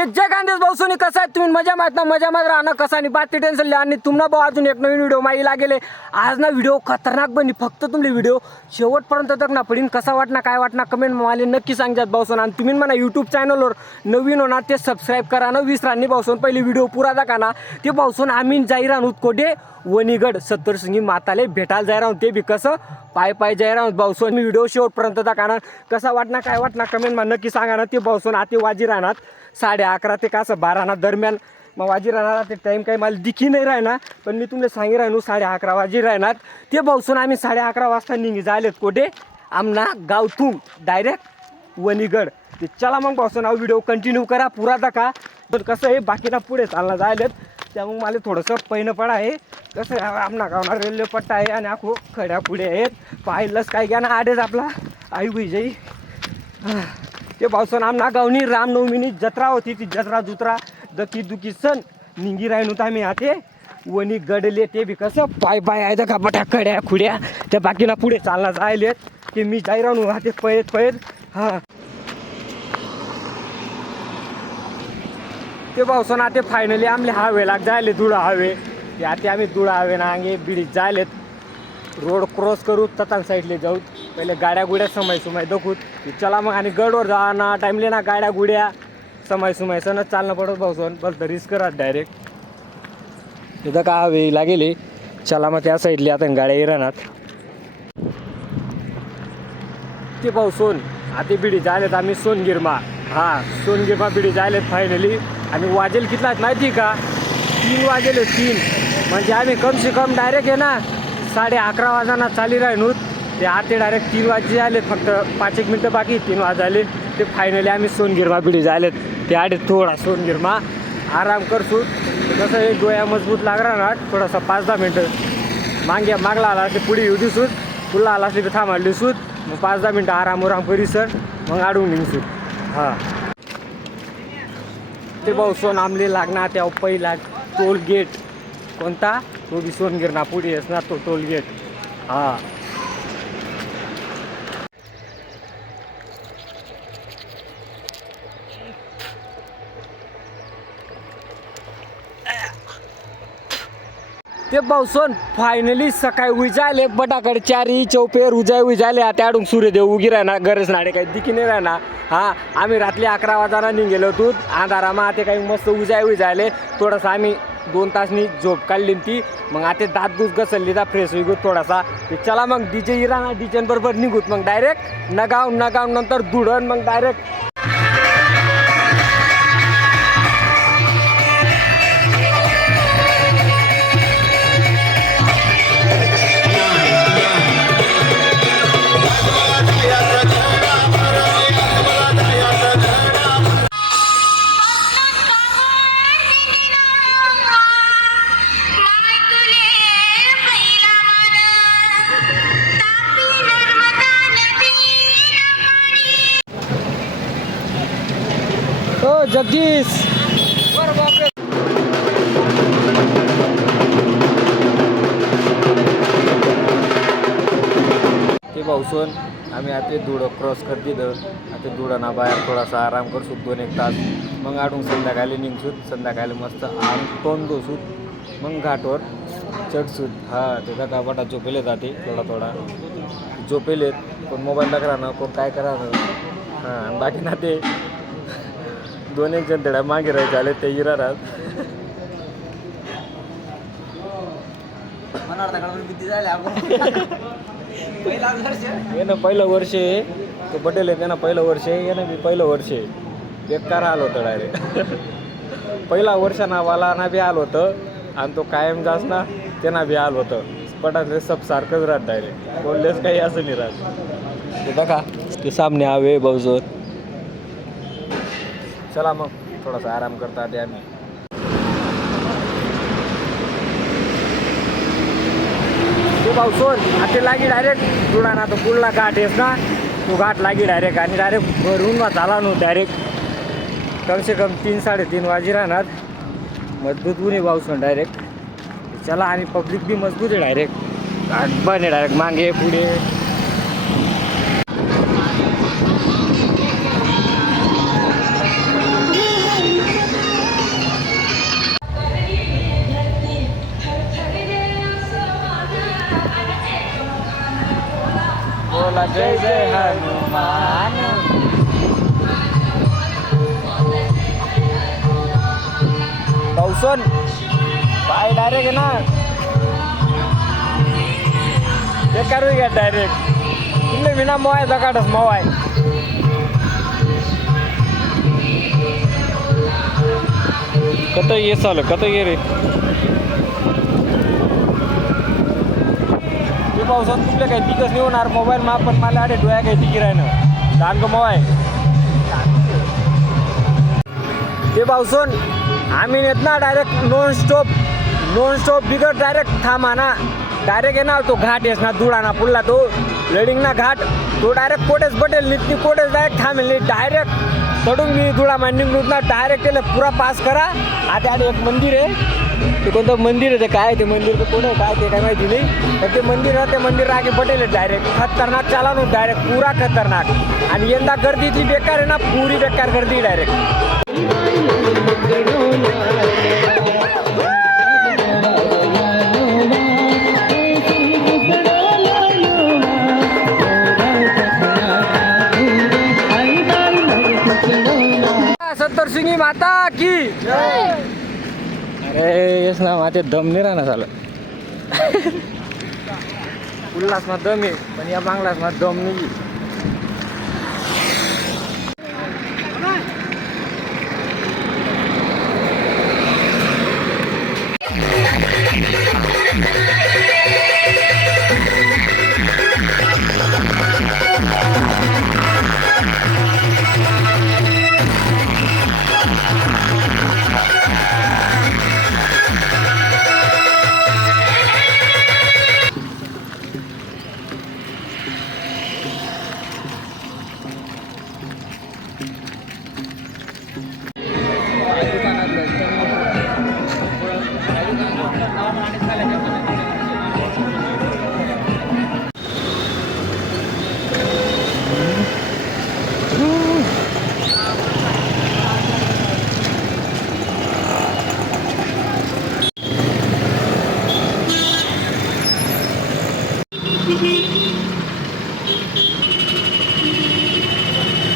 ते जय कांदेश भाऊसोनी कसं आहे तुम्ही मजा माहित ना मजा मात राहणं कसं आणि बात टेन्शन लिहा आणि तुम्हाला भाऊ अजून एक नवीन व्हिडिओ माही लागेल आज ना व्हिडिओ खतरनाक बनी फक्त तुमले व्हिडिओ शेवटपर्यंत तक ना पडीन कसा वाटणार काय वाटणार कमेंट मला नक्की सांगतात भाऊसोन आणि तुम्ही म्हणा यूट्यूब चॅनलवर नवीन होणार ते सबस्क्राईब करा ना विसरांनी भाऊसोन पहिले व्हिडिओ पुरा दाखवा ना ते भाऊसोन आम्ही जाईर आणूत कोठे वणीगड सत्तरसिंगी माताले भेटायला जाय राहून ते बी कसं पाय पाय जाय राहून भाऊसोन मी व्हिडिओ शेवटपर्यंत दाखवणार कसा वाटणार काय वाटणार कमेंट मा नक्की सांगा ना ते भाऊसोन आते वाजी राहणार 11:30 ते कसं 12 दरम्यान मग वाजी राहणार ते टाईम काही मला दिखी नाही राहणार पण मी तुम्हाला सांगी राहणू 11:30 वाजी राहणार ते भाऊसोन आम्ही 11:30 वाजता निघी जायलेत कोठे आमना गावथून डायरेक्ट वणीगड ते चला मग भाऊसोन हा व्हिडिओ कंटिन्यू करा पुरा दाखवा तर कसं आहे बाकीला पुढे चालला जायलेत त्यामुळे मला थोडंसं पैनं पड आहे कसं आहे आमना गावना रेल्वे पट्टा आहे आणि आखो खड्या पुढे आहेत पाहिलंच काय घ्या ना आडेच आपला आई विजयी ते भाऊसोन आमना गावनी रामनवमीनी जत्रा होती ती जत्रा जुत्रा दकी दुकी सण निंगी राहिनो तर आम्ही आते वणी गडले ते बी कसं पाय पाय आहे का बट्या कड्या खुड्या त्या बाकीला पुढे चालला जायलेत ते मी जाई राहून राहते पळत पळत हां ते भाऊसोन आते फायनली आमले हावे लाग जायले धुळा हवे ते आते आम्ही धुळा हवे ना अंगे बिडी जायलेत रोड क्रॉस करू ततांग साईडले जाऊ पहिले गाड्या गुड्या समय दखूत चला मग आणि गडवर जा ना टाईमले ना गाड्या गुड्या समय सणच चालणं पडत भाऊसोन बस रिस्क करत डायरेक्ट तिथं का हवे लागेल चला मग त्या साईडले आता गाड्या राहणार ते भाऊसोन आते बिडी जायलेत आम्ही सोनगिरमा हां सोनगिरमा बिडी जायलेत फायनली आणि वाजेल कितला माहिती का 3 वाजेले 3 म्हणजे आम्ही कम से कम डायरेक्ट आहे ना 11:30 वाजाना चाली राहिनूत ते आते डायरेक्ट 3 वाजे आलेत फक्त 5-1 मिनटं बाकी 3 वाजले ते फायनली आम्ही सोनगिरमा बिडी जायलेत ते आडे थोडा सोनगिरमा आराम करसूत कसं हे डोया मजबूत लागणार ना थोडासा 5-10 मिनटं मागला आला ते पुढे येऊ दिसूत तुला आला असली तर थांबायला दिसूत मग 5-10 मिनटं आराम करीसर मग आडून निघसूत हां ते भाऊसोन आमले लागणार त्या पहिला टोल गेट कोणता तो बी सोनगिरणा पुढे असणार तो टोल गेट हां ते भाऊसोन फायनली सकाळी उजायले बटाकडे 4 चौपेर उजायले आता आडून सूर्यदेव उगी राहणार गरज नाडे काही दिकी नाही राहणार हां आम्ही रात्री 11 वाजाना निघेलो होतो अंधारामा ते काही मस्त उजायले थोडंसं आम्ही 2 तासनी झोप काढली ती मग आता दात दूध घसरली तर फ्रेश होईल थोडासा ते चला मग डीजे राहणार डीजे बरोबर निघूत मग डायरेक्ट नगाव नंतर धुडण मग डायरेक्ट जगदीश ते भाऊसोन आम्ही आता धुळं क्रॉस कर दिलं आता धुळाना बाहेर थोडासा आराम करसूत 2-1 तास मग आडून संध्याकाळी निघसूत संध्याकाळी मस्त तोंड धुसूत मग घाटवर चढसूत हां ते का बटा झोपेले जाते थोडा झोपेलेत कोण मोबाईल लागला ना कोण काय करा ना हां बाकी ना ते 2-1 जण तेडा मागे राहायचे आले ते इरारात पहिलं वर्ष आहे तो पटेल आहे त्यांना पहिलं वर्ष आहे यानं बी पहिलं वर्ष आहे बेकार आलं होतं डायरेक्ट पहिला वर्ष नावाला ना बी आलं होतं आणि तो कायम जास ना त्यांना बी आलं होतं पटातले सब सारखंच राहत डायरेक्ट बोललेच काही असं नाही राहत ते बघा ते सामने हवे भाऊसोन चला मग थोडासा आराम करता आधी आम्ही तो भाऊसोन आता लागी डायरेक्ट जुडाना तो पुढला घाट येस ना तो घाट लागी डायरेक्ट आणि डायरेक्ट भरून झाला नो डायरेक्ट कम से कम 3-3:30 वाजे राहणार मजबूत ऊन आहे भाऊसोन डायरेक्ट चला आणि पब्लिक बी मजबूत आहे डायरेक्ट घाट बने डायरेक्ट मागे पुढे जय जय हनुमान. पावसन काय डायरेक्ट आहे ना बेकार घ्या डायरेक्ट तुम्ही विना मोवायचा काढस मोवाय कत ये चालू कत ये रे ते पावसात तुमल्या काही तिकच नाही होणार मोबाईल मा पण मला आडे डोळ्या काही तिकी राहिनं दान गमावाय ते पावसून आम्ही नेत ना डायरेक्ट नॉन स्टॉप बिगर डायरेक्ट थांबा ना डायरेक्ट आहे ना तो घाट येस ना धुळाना पुल्ला तो लेडिंग ना घाट तो डायरेक्ट कोटेच बटेल नितनी कोटेच डायरेक्ट थांबेल डायरेक्ट चढून मी धुळा मांडिंग ना डायरेक्ट त्याला पुरा पास करा आता आधी एक मंदिर आहे ते कोणतं मंदिर आहे ते काय ते मंदिर ते कोण आहे काय ते काय माहिती नाही पण ते मंदिर आहे ते मंदिर आगे बटेल डायरेक्ट खतरनाक चाला नो डायरेक्ट पुरा खतरनाक आणि यंदा गर्दी इतकी बेकार आहे ना पुरी बेकार गर्दी डायरेक्ट सत्तर सिंगी माता की अरे येस ना माझे दम नाही राहणार झालं उल्हास मा दम आहे पण या बांगलास मा दम नाही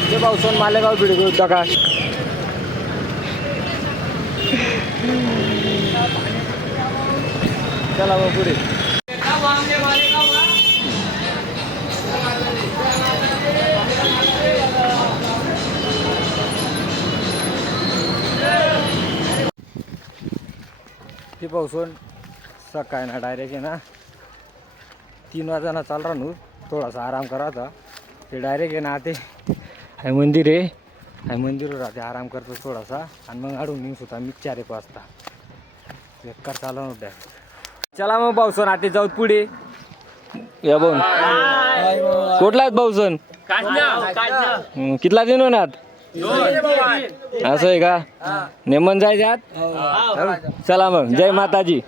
ते पावसून मालेगाव भिडू दकाश चला मग पुढे ते पावसून सकाळी ना डायरेक्ट आहे ना 3 वाजना चाल रहा नू थोडासा आराम करायचा ते डायरेक्ट आहे ना ते हे मंदिर आहे हे मंदिर राहते आराम करतो थोडासा आणि मग अडून निघून होता मी 4-1 वाजता बेकार चालू नव्हत्या चला मग भाऊसन आते जाऊ पुढे या भाऊन कुठला आहेत भाऊसन कितला दिन होणार असं आहे का नेमन जायच्यात चला मग जय माताजी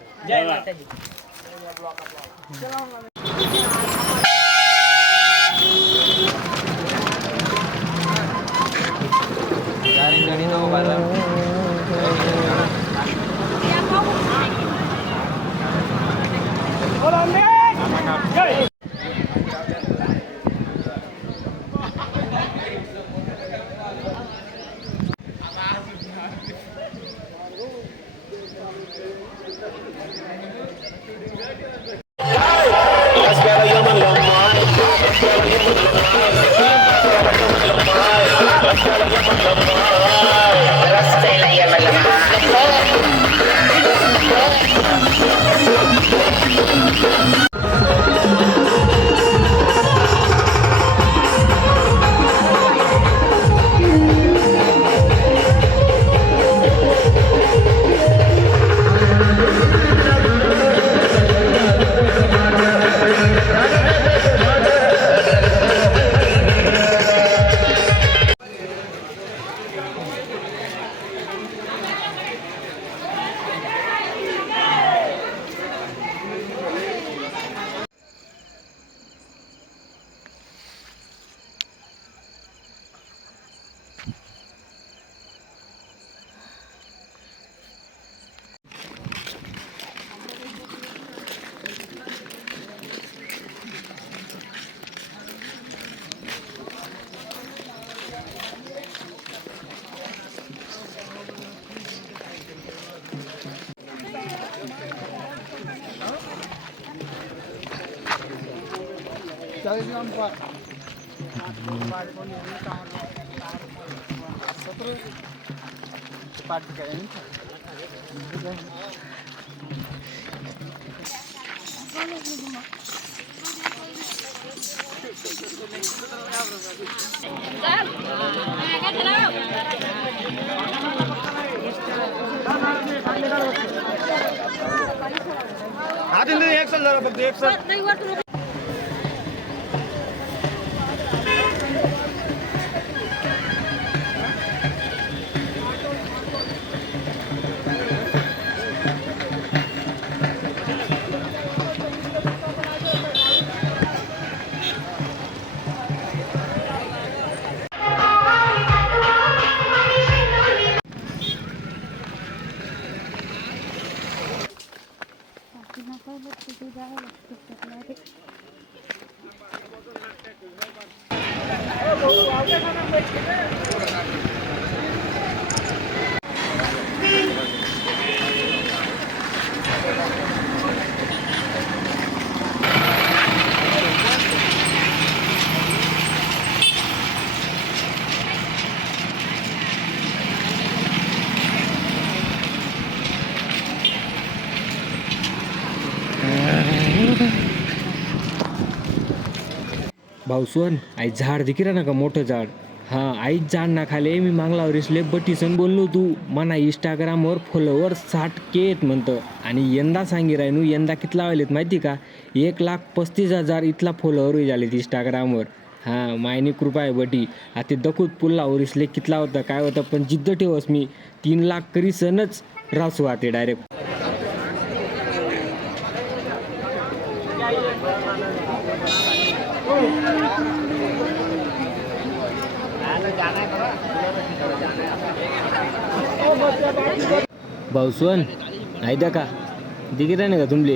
एक जरा फक्त एक भाऊसोन आई झाड दिखिरा ना का मोठं झाड. हां आईच झाड ना खाले मी मागला वरीसले बटीसन बोललो तू मना इंस्टाग्रामवर फॉलोवर 60K आहेत म्हणतं. आणि यंदा सांगी राहिनू यंदा कितला वालेत माहिती का 1,35,000 इथला फॉलोवर झालेत इंस्टाग्रामवर. हां मायनी कृपा आहे बटी. आता दखूत पुल्ला वरीसले कितला होता काय होता पण जिद्द ठेवस मी 3 लाख करीसनच रासू आते डायरेक्ट. भाऊसोन ऐदा का दिगे नाही का तुमले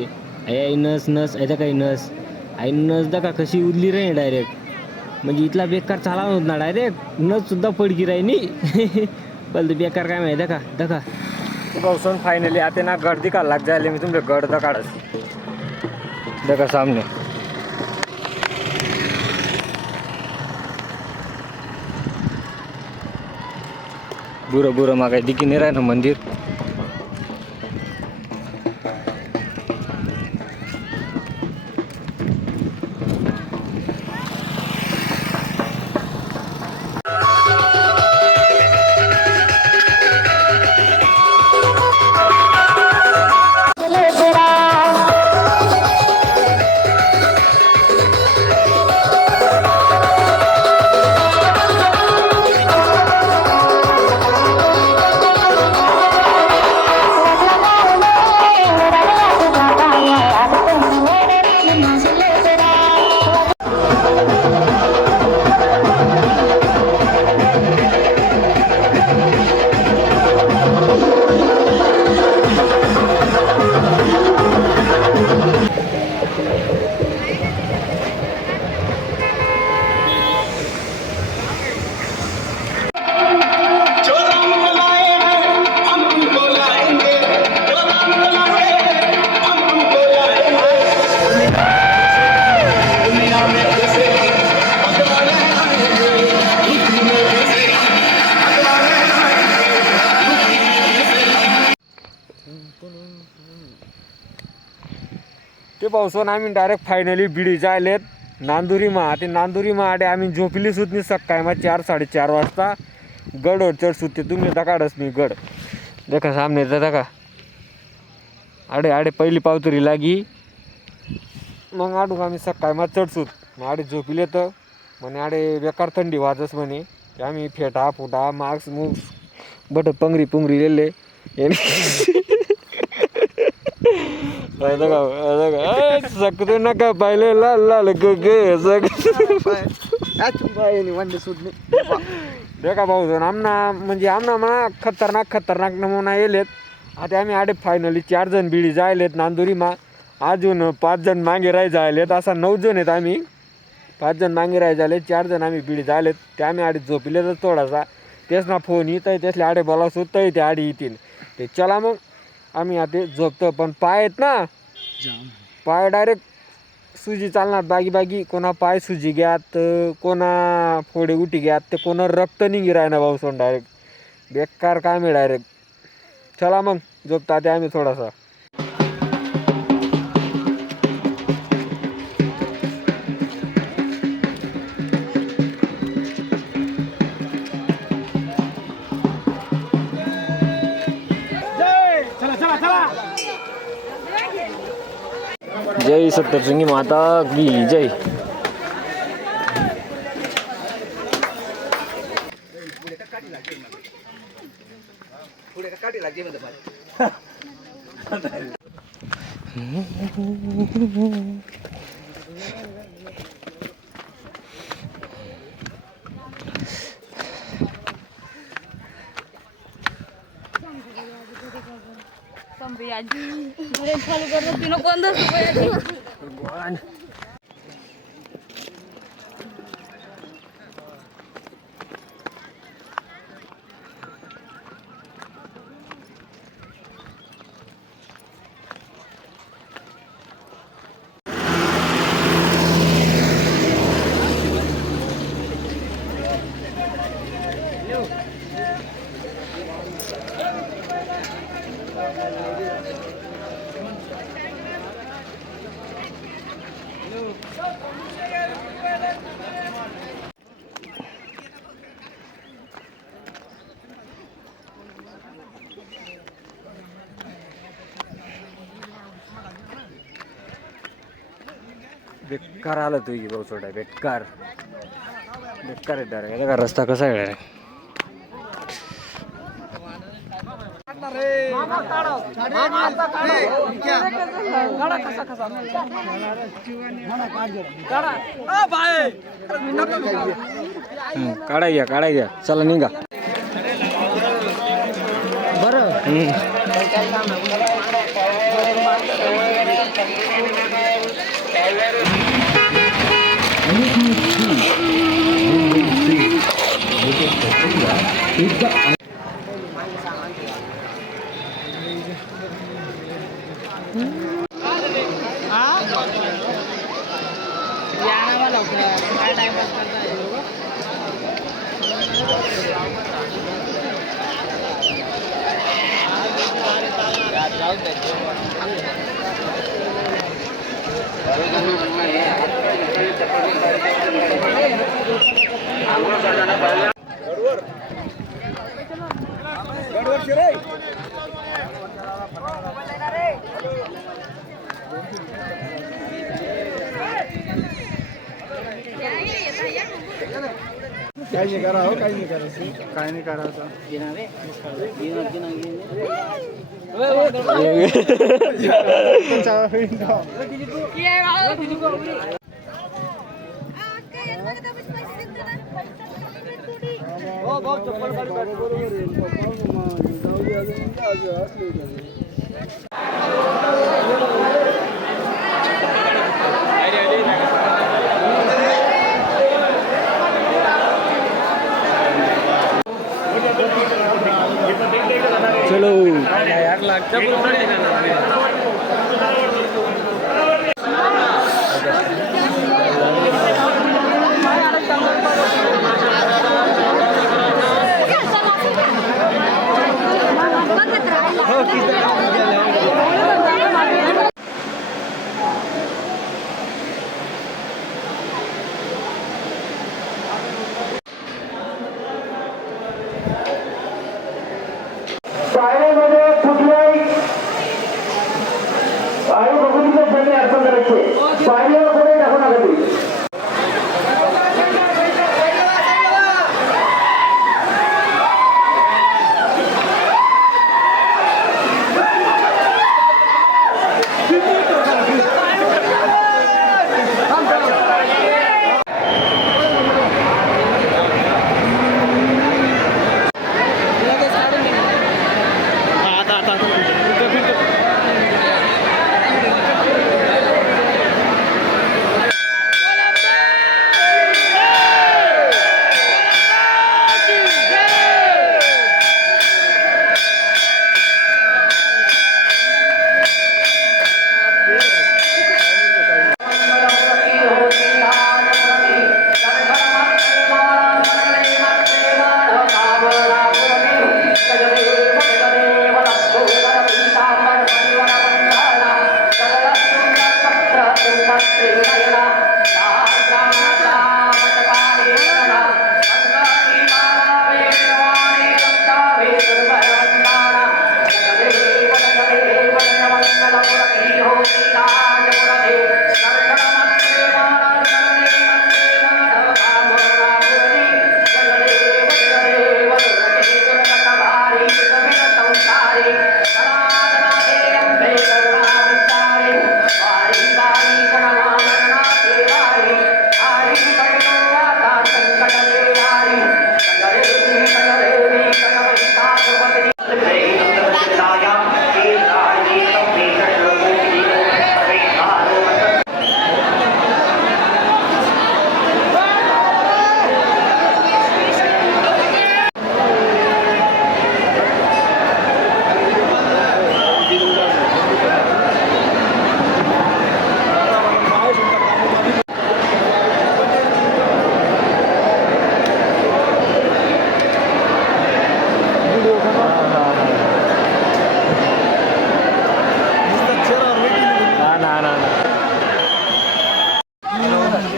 आई नस नस ऐदा काही नस आई नस दा का कशी उरली रे डायरेक्ट म्हणजे इथला बेकार चाला होत ना डायरेक्ट नस सुद्धा पडकी राहिनी पण बेकार काय माहिती का दका भाऊसोन फायनली आता ना गड दिका लाग जायले मी तुमले गड दा काढस दका सामने बुरं बुरं मागाय दिकी नाही राह ना मंदिर. ते पावसानं आम्ही डायरेक्ट फायनली बिडी जायलेत नांदुरी महा. ते नांदुरी महाडे आम्ही झोपली सुद्धा सकाळी मग 4-4:30 वाजता गडवर चढ सुटते तुम्ही दकाडच मी गड देखा सामने दका आडे आडे पहिली पावतरी लागी मग आडू आम्ही सकाळी मग चढसूत मग आडे झोपिले तर म्हणे आडे बेकार थंडी वाजस म्हणे की आम्ही फेटा फुटा मास्क मुक्स बट पंगरी पुंगरी लिहिले सकते नका पाहिले लाल लाल देखा भाऊ आमना म्हणजे आमना म्हणा खतरनाक नमुना येलेत. आता आम्ही आडे फायनली 4 जण बिडी जायलेत नांदुरी मा. अजून 5 जण मागे राही जायलेत असा 9 जण आहेत आम्ही. 5 जण मागे राही झाले 4 जण आम्ही बिडी जायलेत. ते आम्ही आडे झोपले तर थोडासा तेच ना फोन येत आहे त्यासले आडे बोला सुद्धा ते आडी येतील ते चला मग आम्ही आता झोपतो. पण पाय आहेत ना पाय डायरेक्ट सुजी चालणार बागी बागी, कोणा पाय सुजी घ्यात, कोणा फोडे उठी घ्यात, ते कोणा रक्त निघी राही ना भाऊ सोन डायरेक्ट बेकार काम आहे डायरेक्ट. चला मग झोपता ते आम्ही थोडासा. जय सप्तशृंगी माता की जय. चालू करतो तिनं कोणतं बेकार आलं तू भाऊ सोडा, बेकार बेकार आहे डायरेक्ट. का रस्ता कसा आहे डायरेक्ट. काढा घ्या चला निघा. बरं काही नाही करा हो, काही नाही करायचं, काय नाही करायचं. चलो पाण्यामध्ये कुठल्याही पाणी बघून पाणी अर्पण करायचे. पाण्यावर कोणी टाकू नका ते.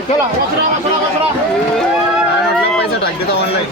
चला वासरा वासरा वासरा पैसा टाक देता ऑनलाईन